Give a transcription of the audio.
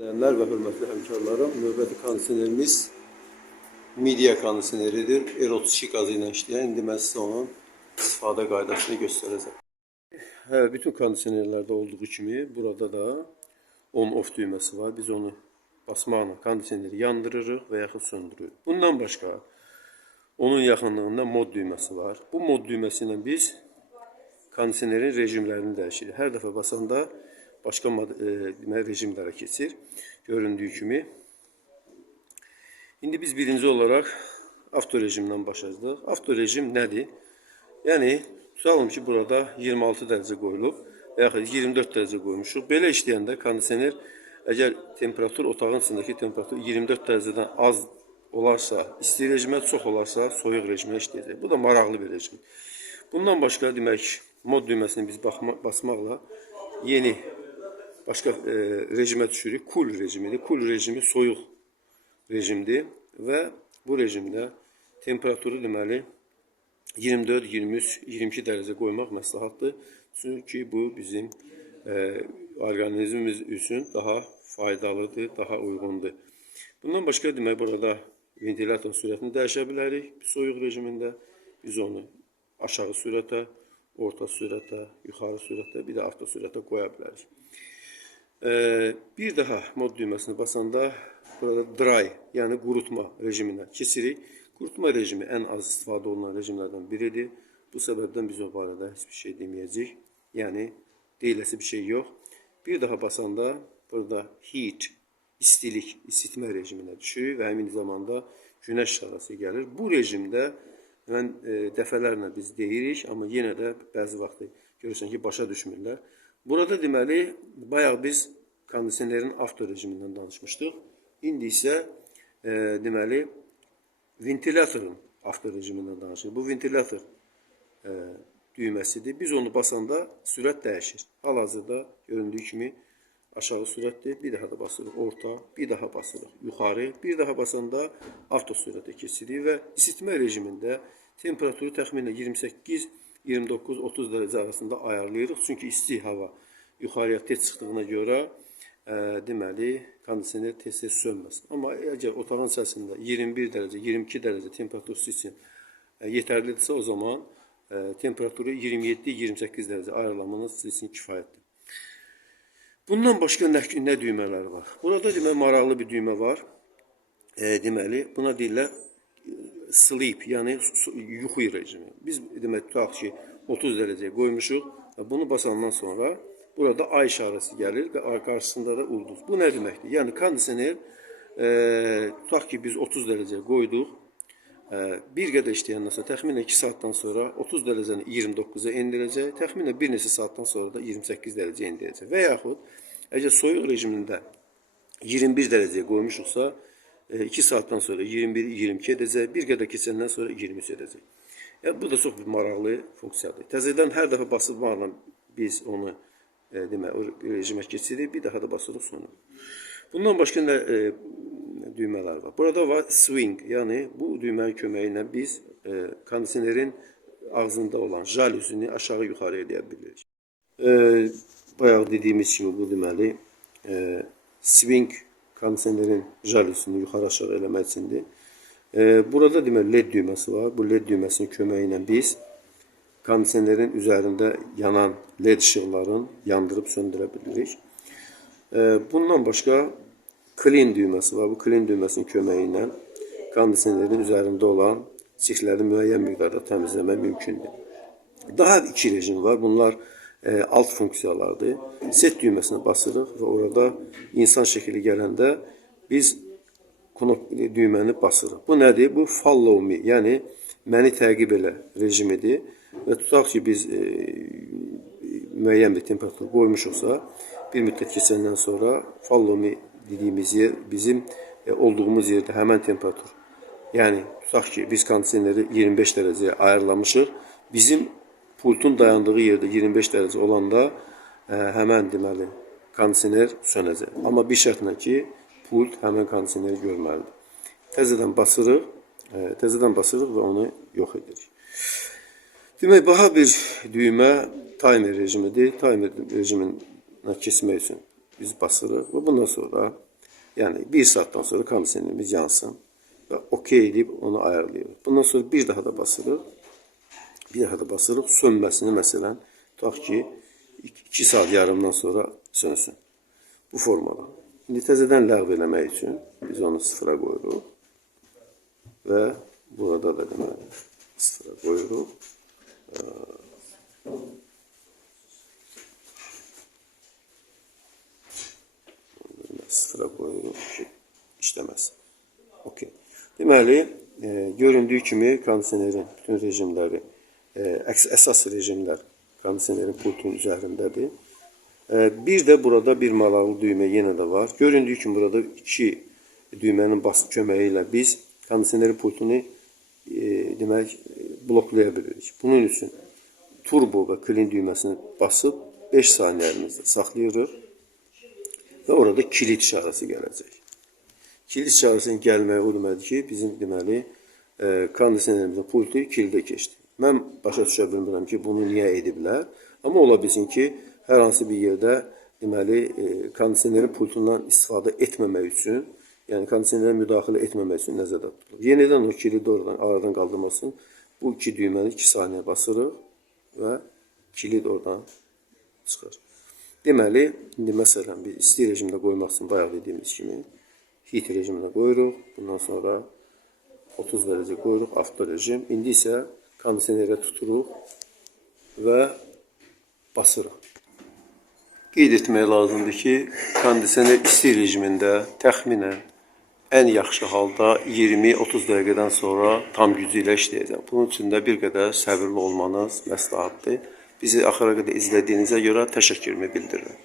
İzleyenler ve hürmetli hemkarlarım, növbəti kondisionerimiz media kondisioneridir. R32 qazı ilə işləyən. İndi mən sizə onun istifadə qaydasını göstərəcəm. Bütün kondisionerlərdə olduğu kimi burada da on-off düyməsi var. Biz onu basmaqla kondisioneri yandırırıq və yaxud söndürürük. Bundan başqa onun yaxınlığında mod düyməsi var. Bu mod düyməsi ilə biz kondisionerin rejimlərini dəyişirik. Hər dəfə basanda başqa rejimlərə keçir. Göründüyü kimi. İndi biz birinci olaraq avto rejimdən başlayacağıq. Avto rejim nədir? Yəni, tutalım ki, burada 26 dərəcə qoyulub və yaxud 24 dərəcə qoymuşuq. Belə işləyəndə kondisioner, əgər temperatur, otağın içindəki temperatur 24 dərəcədən az olarsa, isti rejimə, çox olarsa, soyuq rejimə işləyəcək. Bu da maraqlı bir rejim. Bundan başqa, demək, mod düyməsini biz basmaqla yeni başqa rejimə düşürük. Cool rejimidir. Cool rejimi soyuq rejimdir və bu rejimdə temperaturu deməli 24, 23, 22 dərəcə qoymaq məsləhətdir. Çünki bu bizim orqanizmimiz üçün daha faydalıdır, daha uyğundur. Bundan başqa demək burada ventilator sürətini dəyişə bilərik. Soyuq rejimində biz onu aşağı sürətə, orta sürətə, yuxarı sürətə, bir də arta sürətə qoya bilərik. Bir daha mod düyməsini basanda burada dry, yəni qurutma rejiminə keçirik. Qurutma rejimi ən az istifadə olunan rejimlərdən biridir. Bu səbəbdən biz o barədə heç bir şey deməyəcəyik. Yəni, deyiləsi bir şey yox. Bir daha basanda burada heat, istilik, isitmə rejiminə düşürük və həmin zamanda günəş şarası gəlir. Bu rejimdə dəfələrlə biz deyirik, amma yenə də bəzi vaxt görürsən ki, başa düşmürlər. Burada deməli, bayaq biz kondisionerin avto rejimindən danışmışdıq. İndi isə deməli, ventilatorun avto rejimindən danışırıq. Bu ventilator düyməsidir. Biz onu basanda sürət dəyişir. Hal-hazırda göründüyü kimi aşağı sürətdir. Bir daha da basırıq orta, bir daha basırıq yuxarı. Bir daha basanda avto sürətə keçirik və isitmə rejimində temperaturu təxminən 28, 29, 30 dərəcə arasında ayarlayırıq. Çünki isti hava yuxarıya tez çıxdığına görə deməli, kondisioner tez-tez sönməsin. Amma əgər otağın içərisində 21 dərəcə, 22 dərəcə temperatur üçün yetərlidirsə, o zaman temperaturu 27-28 dərəcə ayarlamanız üçün kifayətdir. Bundan başqa nə düymələr var? Burada demək, maraqlı bir düymə var. Deməli, buna deyirlər sleep, yəni yuxu rejimi. Biz demək, tutaq ki, 30 dərəcəyə qoymuşuq. Bunu basandan sonra burada ay işarəsi gəlir və qarşısında da ulduz. Bu nə deməkdir? Yəni, kondisioner, tutaq ki, biz 30 dərəcəyə qoyduq. Bir qədər işləyəndən sonra, təxminən 2 saatdan sonra 30 dərəcəni 29-a endirəcək. Təxminən bir neçə saatdan sonra da 28 dərəcəyə endirəcək. Və yaxud, əgər soyuq rejimində 21 dərəcəyə qoymuşuqsa, 2 saatdan sonra 21-22 edəcək, bir qədər keçəndən sonra 23 edəcək. Yəni, bu da çox bir maraqlı funksiyadır. Təzədən hər dəfə basılmaqla biz onu rejimə keçirik, bir daha da basırıq sonra. Bundan başqa düymələr var. Burada var swing, yəni bu düymənin köməyi ilə biz kondisionerin ağzında olan jalüzini aşağı yuxarı edə bilirik. Bayaq dediyimiz kimi bu deməli swing kondisionerin jalüzini yuxarı aşağı eləmək üçündür. Burada deməli LED düyməsi var. Bu LED düyməsinin köməyi ilə biz kondisionerin üzərində yanan LED işıqların yandırıb söndürə bilirik. Bundan başqa clean düyməsi var. Bu clean düyməsinin köməyi ilə kondisionerin üzərində olan çirkləri müəyyən miqdarda təmizləmək mümkündür. Daha iki rejim var. Bunlar alt funksiyalardır. Set düyməsinə basırıq və orada insan şəkili gələndə biz düyməni basırıq. Bu nədir? Bu follow me, yəni məni təqib elə rejimidir. Və tutaq ki, biz müəyyən bir temperatur qoymuşuqsa, bir müddət keçəndən sonra follow me dediyimiz yer bizim olduğumuz yerdə həmən temperatur. Yəni, tutaq ki, biz kondisioneri 25 dərəcəyə ayarlamışıq. Bizim pultun dayandığı yerdə 25 dərəcə olanda həmən deməli kondisioner sönəcək. Amma bir şərtlə ki, pult həmən kondisioneri görməlidir. Təzədən basırıq və onu yox edirik. Demək, baha bir düymə timer rejimidir. Timer rejiminə keçmək üçün biz basırıq və bundan sonra Yəni 1 saatdan sonra kondisionerimiz yansın və okey edib onu ayarlayırıq. Bundan sonra bir daha da basırıq. Bir daha da basırıq. Sönməsini məsələn tutaq ki 2 saat yarımdan sonra sönsün. Bu formada. İndi təzədən ləğv eləmək üçün biz onu sıfıra qoyuruq. Və burada da deməli sıfıra qoyuruq. Sıfıra qoyuruq ki, işləməsin. Okay. Deməli, göründüyü kimi kondisionerin bütün rejimləri, əsas rejimlər kondisionerin pultunun üzərindədir. Bir də burada bir maraqlı düymə yenə də var. Göründüyü kimi burada iki düymənin basıb köməyi ilə biz kondisionerin pultunu demək bloklaya bilirik. Bunun üçün turbo və clean düyməsini basıb 5 saniyəlimizdə saxlayırıq və orada kilit işarəsi gələcək. Kilit işarəsinin gəlməyi o deməkdir ki, bizim deməli kondisionerimizin pultu kilidə keçdi. Mən başa düşə bilmirəm ki, bunu niyə ediblər. Amma ola bilsin ki, hər hansı bir yerdə deməli kondisionerin pultundan istifadə etməmək üçün, yəni kondisionerə müdaxilə etməmək üçün nəzərdə tutulur. Yenidən o kilidi aradan qaldırmasın. Bu iki düyməni 2 saniyə basırıq və kilid oradan çıxır. Deməli, indi məsələn biz isti rejimdə qoymaq üçün bayaq dediyimiz kimi heat rejiminə qoyuruq. Bundan sonra 30 dərəcə qoyuruq, avto rejim. İndi isə kondisionerə tuturuq və basırıq. Qeyd etmək lazımdır ki, kondisioner isti rejimində təxminən ən yaxşı halda 20-30 dəqiqədən sonra tam gücü ilə işləyəcək. Bunun üçün də bir qədər səbirli olmanız məsləhətdir. Bizi axıra qədər izlədiyinizə görə təşəkkürümü bildirirəm.